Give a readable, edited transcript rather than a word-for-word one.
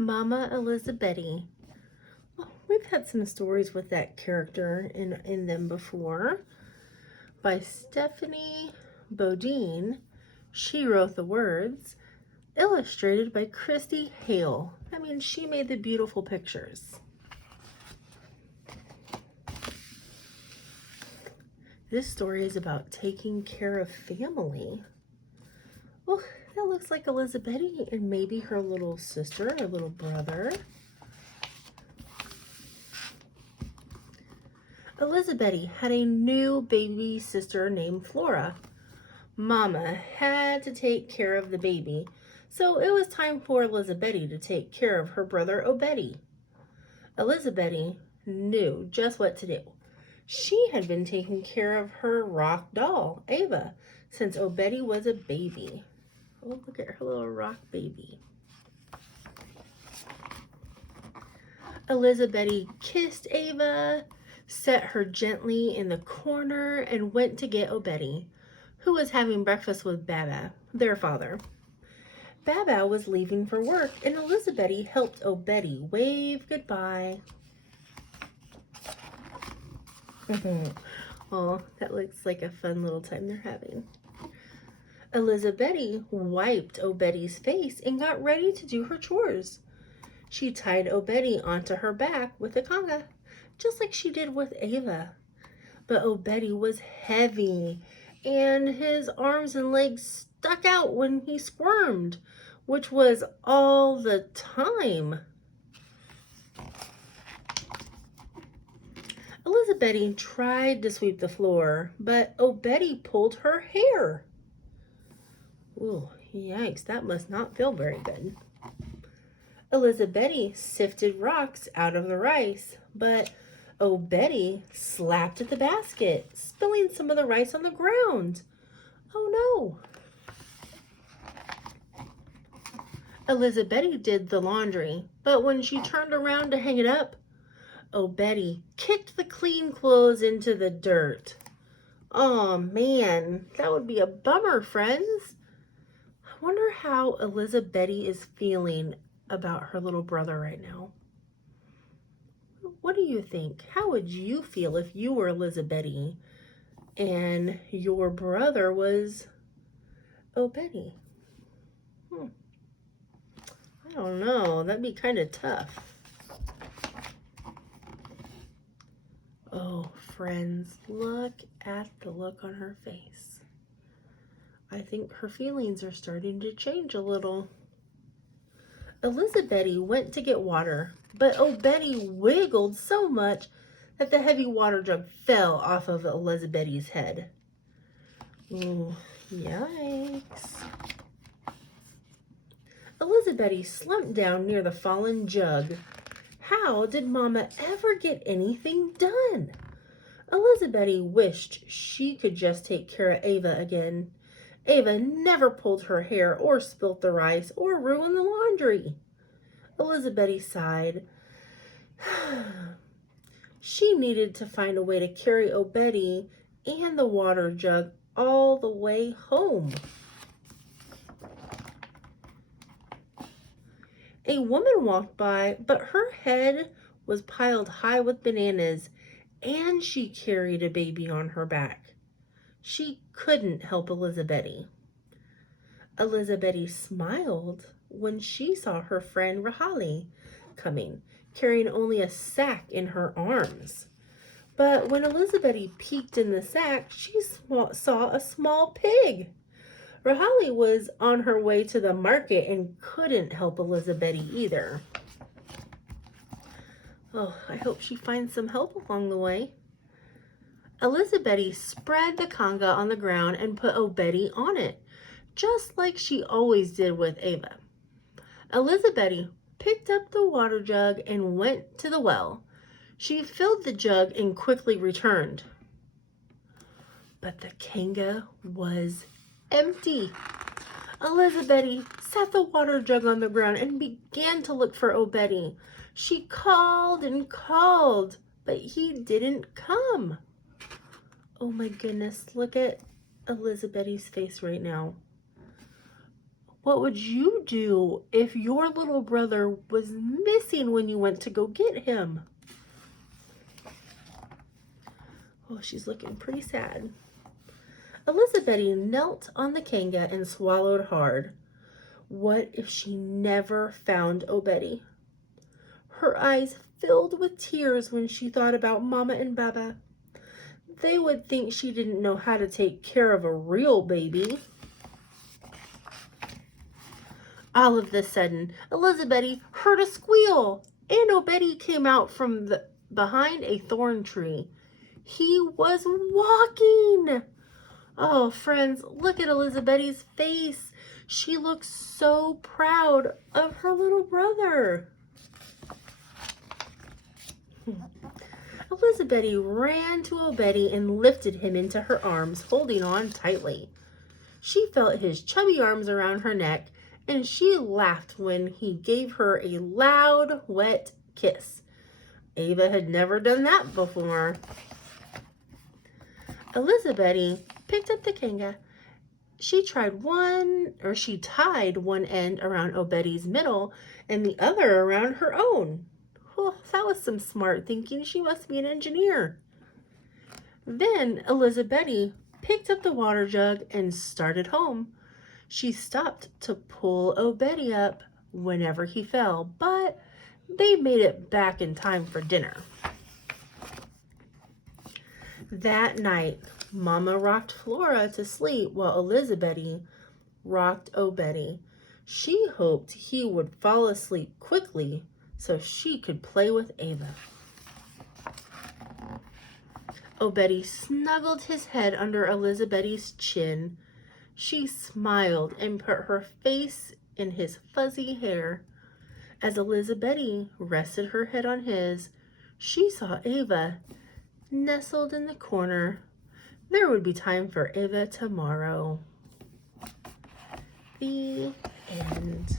Mama Elizabeti. Well, we've had some stories with that character in them before. By Stephanie Bodine. She wrote the words. Illustrated by Christy Hale. I mean, she made the beautiful pictures. This story is about taking care of family. Well, that looks like Elizabeti and maybe her little sister or little brother. Elizabeti had a new baby sister named Flora. Mama had to take care of the baby, so it was time for Elizabeti to take care of her brother Obedi. Elizabeti knew just what to do. She had been taking care of her rock doll, Ava, since Obedi was a baby. Oh, look at her little rock baby. Elizabeti kissed Ava, set her gently in the corner, and went to get Obedi, who was having breakfast with Baba, their father. Baba was leaving for work, and Elizabeti helped Obedi wave goodbye. Oh, that looks like a fun little time they're having. Elizabeti wiped Obedi's face and got ready to do her chores. She tied Obedi onto her back with a conga, just like she did with Ava. But Obedi was heavy, and his arms and legs stuck out when he squirmed, which was all the time. Elizabeti tried to sweep the floor, but Obedi pulled her hair. Ooh, yikes, that must not feel very good. Elizabeti sifted rocks out of the rice, but Obedi slapped at the basket, spilling some of the rice on the ground. Oh no! Elizabeti did the laundry, but when she turned around to hang it up, Obedi kicked the clean clothes into the dirt. Oh man, that would be a bummer, friends. I wonder how Elizabeti is feeling about her little brother right now. What do you think? How would you feel if you were Elizabeti and your brother was Obedi? I don't know. That'd be kind of tough. Oh, friends, look at the look on her face. I think her feelings are starting to change a little. Elizabeti went to get water, but Obedi wiggled so much that the heavy water jug fell off of Elizabeti's head. Ooh, yikes. Elizabeti slumped down near the fallen jug. How did Mama ever get anything done? Elizabeti wished she could just take care of Ava again. Ava never pulled her hair or spilt the rice or ruined the laundry. Elizabeti sighed. She needed to find a way to carry Obedi and the water jug all the way home. A woman walked by, but her head was piled high with bananas, and she carried a baby on her back. She couldn't help Elizabeti. Elizabeti smiled when she saw her friend Rahali coming, carrying only a sack in her arms. But when Elizabeti peeked in the sack, she saw a small pig. Rahali was on her way to the market and couldn't help Elizabeti either. Oh, I hope she finds some help along the way. Elizabeti spread the conga on the ground and put Obedi on it, just like she always did with Ava. Elizabeti picked up the water jug and went to the well. She filled the jug and quickly returned. But the conga was empty. Elizabeti set the water jug on the ground and began to look for Obedi. She called and called, but he didn't come. Oh my goodness, look at Elizabeti's face right now. What would you do if your little brother was missing when you went to go get him? Oh, she's looking pretty sad. Elizabeti knelt on the kanga and swallowed hard. What if she never found Obedi? Her eyes filled with tears when she thought about Mama and Baba. They would think she didn't know how to take care of a real baby. All of a sudden, Elizabeti heard a squeal, and Obedi came out from behind a thorn tree. He was walking. Oh, friends, look at Elizabeti's face. She looks so proud of her little brother. Elizabeti ran to Obedi and lifted him into her arms, holding on tightly. She felt his chubby arms around her neck, and she laughed when he gave her a loud, wet kiss. Ava had never done that before. Elizabeti picked up the kanga. She tied one end around Obedi's middle and the other around her own. Oh, that was some smart thinking. She must be an engineer. Then Elizabeti picked up the water jug and started home. She stopped to pull Obedi up whenever he fell, but they made it back in time for dinner. That night, Mama rocked Flora to sleep while Elizabeti rocked Obedi. She hoped he would fall asleep quickly so she could play with Ava. Obedi snuggled his head under Elizabeti's chin. She smiled and put her face in his fuzzy hair. As Elizabeti rested her head on his, she saw Ava nestled in the corner. There would be time for Ava tomorrow. The end.